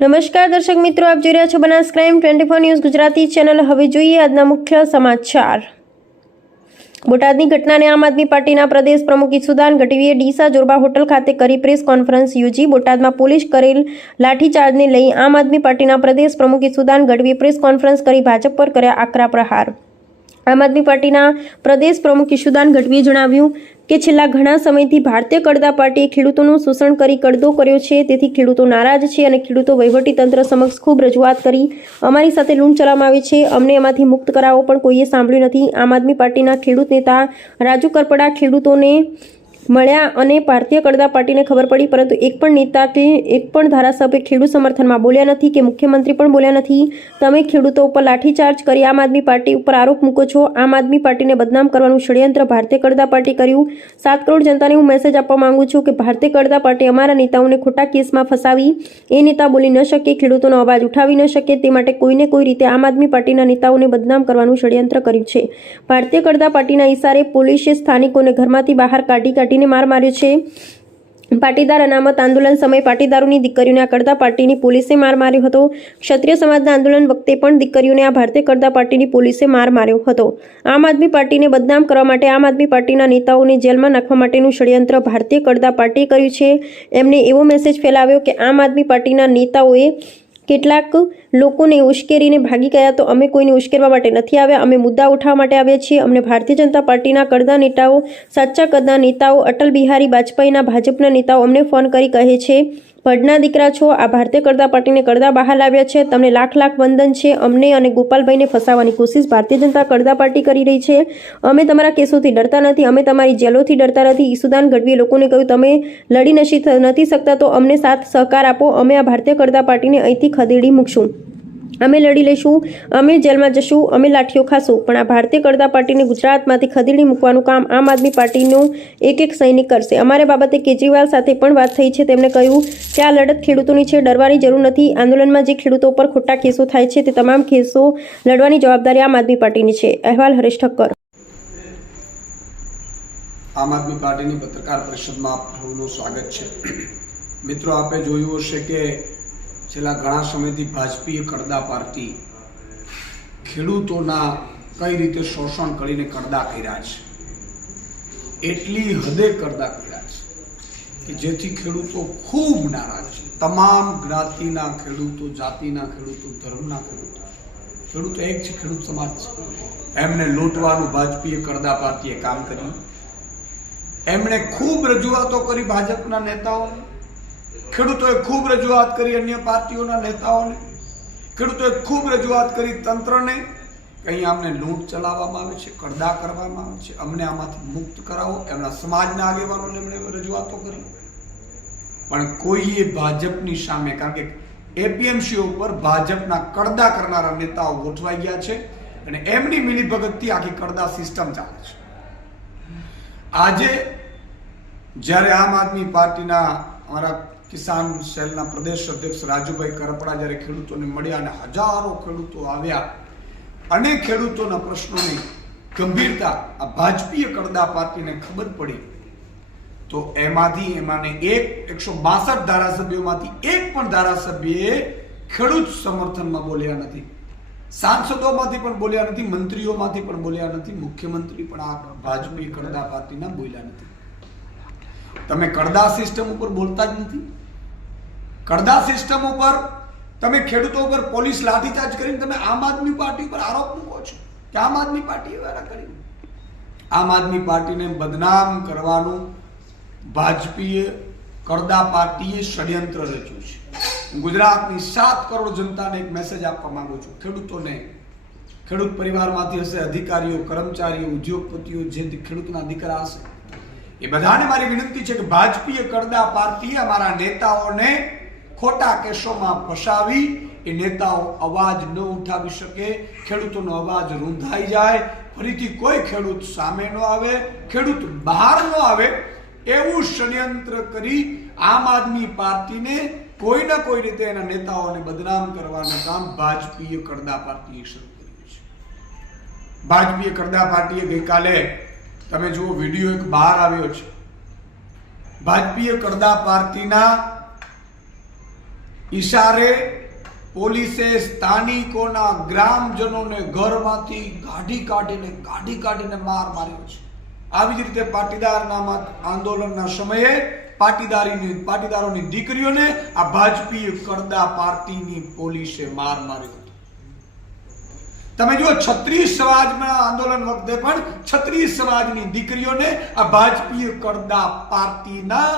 નમસ્કાર દર્શક મિત્રો, આપ જોઈ રહ્યા છો Banas crime 24 news Gujarati channel. હવે જોઈએ આજના મુખ્ય સમાચાર। બોટાદની ઘટનાને આમ આદમી પાર્ટીના પ્રદેશ પ્રમુખ ઈસુદાન ગઢવીએ ડીસા જોરબા હોટલ ખાતે કરી પ્રેસ કોન્ફરન્સ યોજી। બોટાદમાં પોલીસ કરેલ લાઠીચાર્જને લઈ આમ આદમી પાર્ટીના પ્રદેશ પ્રમુખ ઈસુદાન ગઢવીએ પ્રેસ કોન્ફરન્સ કરી ભાજપ પર કર્યા આકરા પ્રહાર। આમ આદમી પાર્ટીના પ્રદેશ પ્રમુખ ઈસુદાન ગઢવીએ જણાવ્યું કે છેલ્લા ઘણા સમયથી ભારતીય કડદા પાર્ટીએ ખેડૂતોનું શોષણ કરી કડદો કર્યો છે, તેથી ખેડૂતો નારાજ છે અને ખેડૂતો વહીવટી તંત્ર સમક્ષ ખૂબ રજૂઆત કરી અમારી સાથે લૂંટ ચલાવવામાં આવી છે, અમને એમાંથી મુક્ત કરાવો, પણ કોઈએ સાંભળ્યું નથી। આમ આદમી પાર્ટીના ખેડૂત નેતા રાજુ કરપડા ખેડૂતોને મળ્યા અને ભારતીય કડદા પાર્ટીને ખબર પડી, પરંતુ એક પણ નેતા કે એક પણ ધારાસભ્ય ખેડૂત સમર્થનમાં બોલ્યા નથી કે મુખ્યમંત્રી પણ બોલ્યા નથી। તમે ખેડૂતો ઉપર લાઠીચાર્જ કરી આમ આદમી પાર્ટી ઉપર આરોપ મૂકો છો। આમ આદમી પાર્ટીને બદનામ કરવાનું ષડયંત્ર ભારતીય કડદા પાર્ટી કર્યું। 7 કરોડ જનતાને હું મેસેજ આપવા માંગુ છું કે ભારતીય કડદા પાર્ટી અમારા નેતાઓને ખોટા કેસમાં ફસાવી એ નેતા બોલી ન શકે, ખેડૂતોનો અવાજ ઉઠાવી ન શકે, તે માટે કોઈને કોઈ રીતે આમ આદમી પાર્ટીના નેતાઓને બદનામ કરવાનું ષડયંત્ર કર્યું છે। ભારતીય કડદા પાર્ટીના ઇશારે પોલીસે સ્થાનિકોને ઘરમાંથી બહાર કાઢી માર માર્યો છે। પાટીદાર અનામત આંદોલન સમયે પાટીદારોની દીકરીઓને આ કડદા પાર્ટીની પોલીસે માર માર્યો હતો। ક્ષત્રિય સમાજના આંદોલન વખતે પણ દીકરીઓને આ ભારતીય કડદા પાર્ટીની પોલીસે માર માર્યો હતો। આમ આદમી પાર્ટીને બદનામ કરવા માટે આમ આદમી પાર્ટીના નેતાઓને જેલમાં નાખવા માટેનું ષડયંત્ર ભારતીય કડદા પાર્ટીએ કર્યું છે। એમને એવો મેસેજ ફેલાવ્યો કે આમ આદમી પાર્ટીના નેતાઓએ કેટલાક લોકોને ઉશ્કેરીને ભાગી ગયા, તો અમે કોઈને ઉશ્કેરવા માટે નથી આવ્યા, અમે મુદ્દા ઉઠાવવા માટે આવ્યા છીએ। અમને ભારતીય જનતા પાર્ટીના કડદા નેતાઓ, સાચા કદના નેતાઓ, અટલ બિહારી વાજપેયીના ભાજપના નેતાઓ અમને ફોન કરી કહે છે, ભડના દીકરા છો, આ ભારતીય કડદા પાર્ટીને કડદા બહાર લાવ્યા છે, તમને લાખ લાખ વંદન છે। અમને અને ગોપાલભાઈને ફસાવવાની કોશિશ ભારતીય જનતા કડદા પાર્ટી કરી રહી છે। અમે તમારા કેસોથી ડરતા નથી, અમે તમારી જેલોથી ડરતા નથી। ઈસુદાન ગઢવીએ લોકોને કહ્યું, તમે લડી નથી શકતા તો અમને સાથ સહકાર આપો, અમે આ ભારતીય કડદા પાર્ટીને અહીંથી ખદેડી મૂકશું, અમે લડી લઈશું, અમે જેલમાં જશું, અમે લાઠીઓ ખાશું, પણ આ ભારતીય કડદા પાર્ટીને ગુજરાતમાંથી ખદેડી મૂકવાનું કામ આમ આદમી પાર્ટીનો એક સૈનિક કરશે। અમારે બાબતે કેજરીવાલ સાથે પણ વાત થઈ છે, તેમણે કહ્યું કે આ લડત ખેડૂતોની છે, ડરવાની જરૂર નથી। આંદોલનમાં જે ખેડૂતો પર ખોટા કેસો થાય છે તે તમામ કેસો લડવાની જવાબદારી આમ આદમી પાર્ટીની છે। અહેવાલ હરેશ ઠક્કર। આમ આદમી પાર્ટીની પત્રકાર પરિષદમાં આપ સૌનું સ્વાગત છે। મિત્રો, આપે જોયું હશે કે છેલ્લા ઘણા સમયથી ભાજપીય કડદા પાર્ટી ખેડૂતોના કઈ રીતે શોષણ કરીને કડદા કર્યા છે, એટલી હદે કડદા કર્યા છે કે જેથી ખેડૂતો ખૂબ નારાજ છે। તમામ જ્ઞાતિના ખેડૂતો, જાતિના ખેડૂતો, ધર્મના ખેડૂતો, ખેડૂતો એક છે, ખેડૂત સમાજ છે, એમને લૂંટવાનું ભાજપીય કડદા પાર્ટીએ કામ કર્યું। એમણે ખૂબ રજૂઆતો કરી ભાજપના નેતાઓને, ખેડૂતોએ ખૂબ રજૂઆત કરી અન્ય પાર્ટીઓના નેતાઓને, ખેડૂતોએ ખૂબ રજૂઆત કરી તંત્રને કે અહીં અમને લૂંટ ચલાવવામાં આવે છે, કડદા કરવામાં આવે છે, અમને આમાંથી મુક્ત કરાવો। એમના સમાજના આગેવાનોને એમણે રજૂઆતો કરી, પણ કોઈએ ભાજપની સામે, કારણ કે એપીએમસી ઉપર ભાજપના કડદા કરનારા નેતાઓ ગોઠવાઈ ગયા છે અને એમની મિલીભગતથી આખી કડદા સિસ્ટમ ચાલે છે। આજે જ્યારે આમ આદમી પાર્ટીના અમારા કિસાન સેલના પ્રદેશ અધ્યક્ષ રાજુભાઈ કરપડા જ્યારે ખેડૂતોને મળ્યા અને હજારો ખેડૂતો આવ્યા અને ખેડૂતોના પ્રશ્નોની ગંભીરતા આ ભાજપીય કડદા પાર્ટીને ખબર પડી, તો એમાંને 162 ધારાસભ્યોમાંથી એક પણ ધારાસભ્યએ ખેડૂત સમર્થનમાં બોલ્યા નથી, સાંસદોમાંથી પણ બોલ્યા નથી, મંત્રીઓમાંથી પણ બોલ્યા નથી, મુખ્યમંત્રી પણ આ ભાજપીય કડદા પાર્ટીના બોલ્યા નથી। તમે કડદા સિસ્ટમ ઉપર બોલતા જ નથી। કડદા સિસ્ટમ ઉપર તમે ખેડૂતો ઉપર પોલીસ લાઠીચાર્જ કરીને તમે આમ આદમી પાર્ટી ઉપર આરોપ મૂકો છો કે આમ આદમી પાર્ટીએ વેરા કર્યું। આમ આદમી પાર્ટીને બદનામ કરવાનું ભાજપીય કડદા પાર્ટીએ ષડયંત્ર રચ્યું છે। ગુજરાતની 7 કરોડ જનતાને એક મેસેજ આપવા માંગુ છું, ખેડૂતોને, ખેડૂત પરિવારમાંથી હશે, અધિકારીઓ, કર્મચારીઓ, ઉદ્યોગપતિઓ, જે ખેડૂતના દીકરા હશે, એ બધાને મારી વિનંતી છે કે ભાજપીય કડદા પાર્ટીએ અમારા નેતાઓને ખોટા કેસોમાં ફસાવી એ નેતાઓ અવાજ ન ઉઠાવી શકે, ખેડૂતોનો અવાજ રૂંધાઈ જાય, ફરીથી કોઈ ખેડૂત સામે ન આવે, ખેડૂત બહાર ન આવે, એવું ષડયંત્ર કરી આમ આદમી પાર્ટીને કોઈના કોઈ રીતે એના નેતાઓને બદનામ કરવાનું કામ ભાજપીય કડદા પાર્ટીએ શરૂ કર્યું છે। ભાજપીય કડદા પાર્ટીએ ગઈકાલે તમે જુઓ વિડીયો એક બહાર આવ્યો છે, ભાજપીય કડદા પાર્ટીના ઈશારે પોલીસે સ્થાનિકોના ગ્રામજનોને ઘરમાંથી કાઢી કાઢીને માર માર્યો છે. આવી જ રીતે પાટીદારના આંદોલનના સમયે પાટીદારોની દીકરીઓને આ ભાજપી કડદા પાર્ટીની પોલીસે માર માર્યો હતો. તમે જુઓ, છત્રીસ સમાજના આંદોલન વખતે પણ છત્રીસ સમાજની દીકરીઓને આ ભાજપી કડદા પાર્ટીના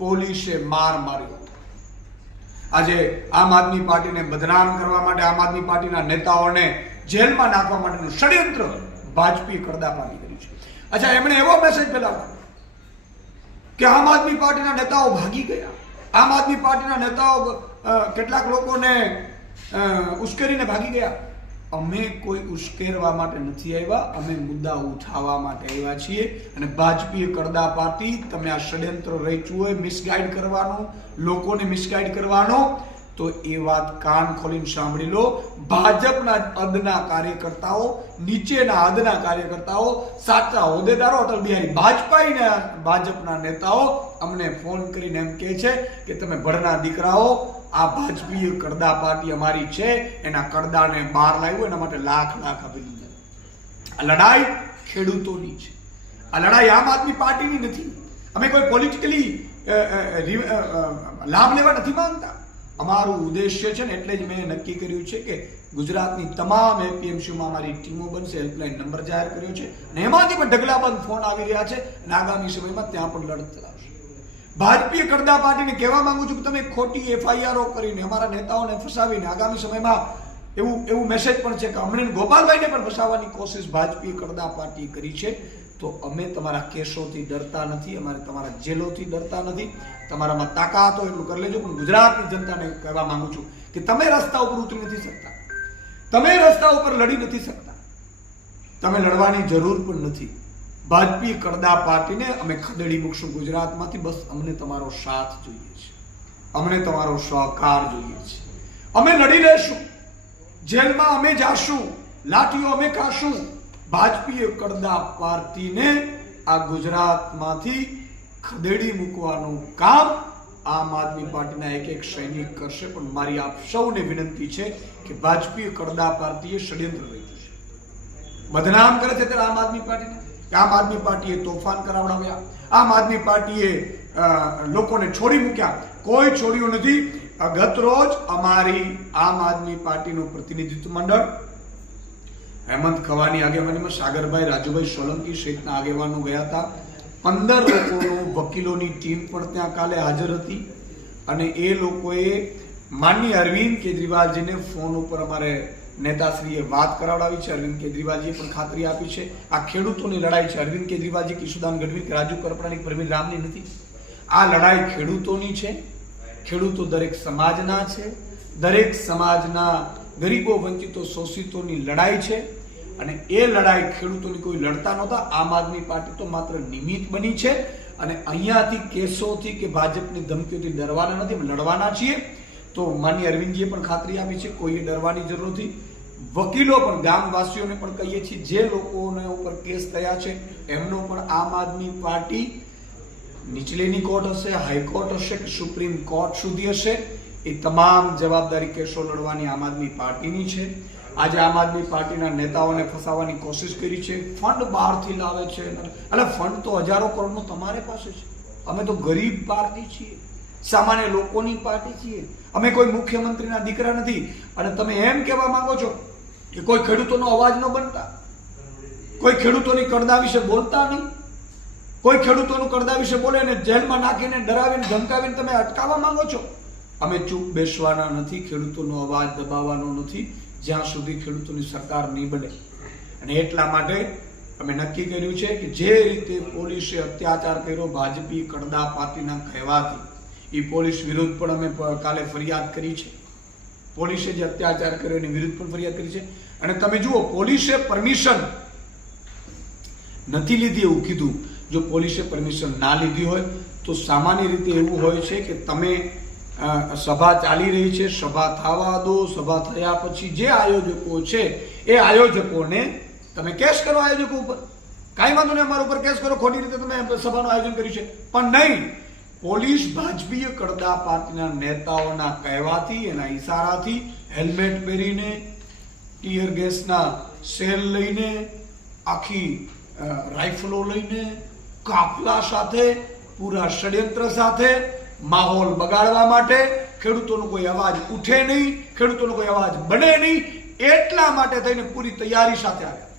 પોલીસે માર માર્યો હતો. આજે આમ આદમી પાર્ટીને બદનામ કરવા માટે, આમ આદમી પાર્ટીના નેતાઓને જેલમાં નાખવા માટેનું ષડયંત્ર ભાજપી કડદા પાર્ટી કર્યું છે. અચ્છા, એમણે એવો મેસેજ ફેલાવ્યો કે આમ આદમી પાર્ટીના નેતાઓ ભાગી ગયા. આમ આદમી પાર્ટીના નેતાઓ કેટલાક લોકોને ઉશ્કેરીને ભાગી ગયા. અમે કોઈ ઉશ્કેરવા માટે નથી આવ્યા, અમે મુદ્દા ઉઠાવવા માટે આવ્યા છીએ. અને ભાજપી કડદા પાર્ટી, તમે આ ષડયંત્ર રચ્યું હોય મિસગાઈડ કરવાનું, લોકોને મિસગાઈડ કરવાનો, તો એ વાત કાન ખોલીને સાંભળી લો. ભાજપના અદના કાર્યકર્તાઓ, નીચેના અદના કાર્યકર્તાઓ, સાચા હોદ્દેદારો, અટલ બિહારી વાજપેયીના ભાજપના નેતાઓ અમને ફોન કરીને એમ કહે છે કે તમે ભણના દીકરાઓ, આ ભાજપી કડદા પાર્ટી અમારી છે, એના કડદાને બહાર લાવ્યો, એના માટે લાખ લાખ અભિનંદન. આ લડાઈ ખેડૂતોની છે, આ લડાઈ આમ આદમી પાર્ટીની નથી. અમે કોઈ પોલિટિકલી લાભ લેવા નથી માંગતા. અમારું ઉદ્દેશ્ય છે ને, એટલે જ મેં નક્કી કર્યું છે કે ગુજરાતની તમામ એપીએમસીમાં અમારી ટીમો બનશે. હેલ્પલાઇન નંબર જાહેર કર્યો છે અને એમાંથી પણ ઢગલાબંધ ફોન આવી રહ્યા છે અને આગામી સમયમાં ત્યાં પણ લડત ચલાવશે. ભાજપી કડદા પાર્ટીને કહેવા માંગુ છું કે તમે ખોટી એફઆઈઆરો કરીને અમારા નેતાઓને ફસાવીને આગામી સમયમાં એવું મેસેજ પણ છે કે અમને ગોપાલભાઈને પણ ફસાવવાની કોશિશ ભાજપી કડદા પાર્ટી કરી છે. તો અમે તમારા કેસોથી ડરતા નથી, અમારે તમારા જેલોથી ડરતા નથી. તમારામાં તાકાત હોય એટલું કરી લેજો. પણ ગુજરાતની જનતાને કહેવા માંગુ છું કે તમે રસ્તા ઉપર ઉતરી નથી શકતા, તમે રસ્તા ઉપર લડી નથી શકતા, તમે લડવાની જરૂર પણ નથી. ભાજપી કડદા પાર્ટીને અમે ખદેડી મૂકશું ગુજરાતમાંથી. બસ અમને તમારો સાથ જોઈએ છે, અમને તમારો સહકાર જોઈએ છે. અમે લડી લેશું, જેલમાં અમે જાશું, લાઠીઓ અમે ખાશું. ભાજપી કડદા પાર્ટીને આ ગુજરાતમાંથી ખદેડી મૂકવાનું કામ આમ આદમી પાર્ટીના એક સૈનિક કરશે. પણ મારી આપ સૌને વિનંતી છે કે ભાજપી કડદા પાર્ટીએ ષડયંત્ર રચ્યું છે, બદનામ કરે છે ત્યારે આમ આદમી પાર્ટીને. આમ આદમી પાર્ટીએ તોફાન કરાવડાવ્યા, આમ આદમી પાર્ટીએ લોકોને છોડી મૂક્યા. કોઈ છોડ્યું નથી. ગત રોજ અમારી આમ આદમી પાર્ટીનું પ્રતિનિધિત્વ મંડળ હેમંત ખવાની આગેવાનીમાં સાગરભાઈ, રાજુભાઈ સોલંકી સહિતના આગેવાનો ગયા હતા. 15 લોકોનું વકીલોની ટીમ પણ ત્યાં કાલે હાજર હતી. અને એ લોકોએ માનનીય અરવિંદ કેજરીવાલજીને ફોન ઉપર અમારે નેતાશ્રીએ વાત કરાવડાવી છે. અરવિંદ કેજરીવાલજીએ પણ ખાતરી આપી છે આ ખેડૂતોની લડાઈ છે. અરવિંદ કેજરીવાલજી, કિશુદાન ગઢવી, રાજુ કરપડાની, પ્રવીણ રામની નથી. આ લડાઈ ખેડૂતોની છે. ખેડૂતો દરેક સમાજના છે. દરેક સમાજના ગરીબો, વંચિતો, શોષિતોની લડાઈ છે. અને એ લડાઈ ખેડૂતોની કોઈ લડતા નહોતા. આમ આદમી પાર્ટી તો માત્ર નિમિત્ત બની છે. અને અહીંયાથી કેસોથી કે ભાજપની ધમકીઓથી ડરવાના નથી, લડવાના છીએ. તો માનનીય અરવિંદજીએ પણ ખાતરી આપી છે કોઈએ ડરવાની જરૂર નથી. વકીલો પણ, ગામવાસીઓને પણ કહીએ છીએ જે લોકોને ઉપર કેસ થયા છે એમનો પણ આમ આદમી પાર્ટી નીચલેની કોર્ટ હશે, હાઈકોર્ટ હશે કે સુપ્રીમ કોર્ટ સુધી હશે, એ તમામ જવાબદારી કેસો લડવાની આમ આદમી પાર્ટીની છે. આજે આમ આદમી પાર્ટીના નેતાઓને ફસાવવાની કોશિશ કરી છે. ફંડ બહારથી લાવે છે. એટલે ફંડ તો હજારો કરોડનો તમારે પાસે છે. અમે તો ગરીબ પાર્ટી છીએ, સામાન્ય લોકોની પાર્ટી છીએ. અમે કોઈ મુખ્યમંત્રીના દીકરા નથી. અને તમે એમ કહેવા માંગો છો કે કોઈ ખેડૂતોનો અવાજ ન બનતા, કોઈ ખેડૂતોની કડદા વિશે બોલતા નહીં, કોઈ ખેડૂતોનું કડદા વિશે બોલે અને જેલમાં નાખીને ડરાવીને ધમકાવીને તમે અટકાવવા માંગો છો. અમે ચૂપ બેસવાના નથી, ખેડૂતોનો અવાજ દબાવવાનો નથી જ્યાં સુધી ખેડૂતોની સરકાર નહીં બને. અને એટલા માટે અમે નક્કી કર્યું છે કે જે રીતે પોલીસે અત્યાચાર કર્યો ભાજપી કડદા પાર્ટીના કહેવાથી, એ પોલીસ વિરુદ્ધ પણ અમે કાલે ફરિયાદ કરી છે. પોલીસે જે અત્યાચાર કર્યો એની વિરુદ્ધ પણ ફરિયાદ કરી છે. અને તમે જુઓ, પોલીસે પરમિશન નથી લીધી એવું કીધું. જો પોલીસે પરમિશન ના લીધી હોય તો સામાન્ય રીતે એવું હોય છે કે તમે સભા ચાલી રહી છે, સભા થવા દો, સભા થયા પછી જે આયોજકો છે એ આયોજકોને તમે કેસ કરો. આયોજકો ઉપર કાંઈ વાંધો નહીં, અમારા ઉપર કેસ કરો, ખોટી રીતે તમે સભાનું આયોજન કર્યું છે. પણ નહીં, પોલીસ ભાજપીય કડદા પાર્ટીના નેતાઓના કહેવાથી, એના ઈશારાથી હેલ્મેટ પહેરીને, ટીયર ગેસના સેલ લઈને, આખી રાઇફલો લઈને, કાફલા સાથે, પૂરા ષડયંત્ર સાથે માહોલ બગાડવા માટે, ખેડૂતોનો કોઈ અવાજ ઉઠે નહીં, ખેડૂતોનો કોઈ અવાજ બને નહીં, એટલા માટે થઈને પૂરી તૈયારી સાથે આવ્યા.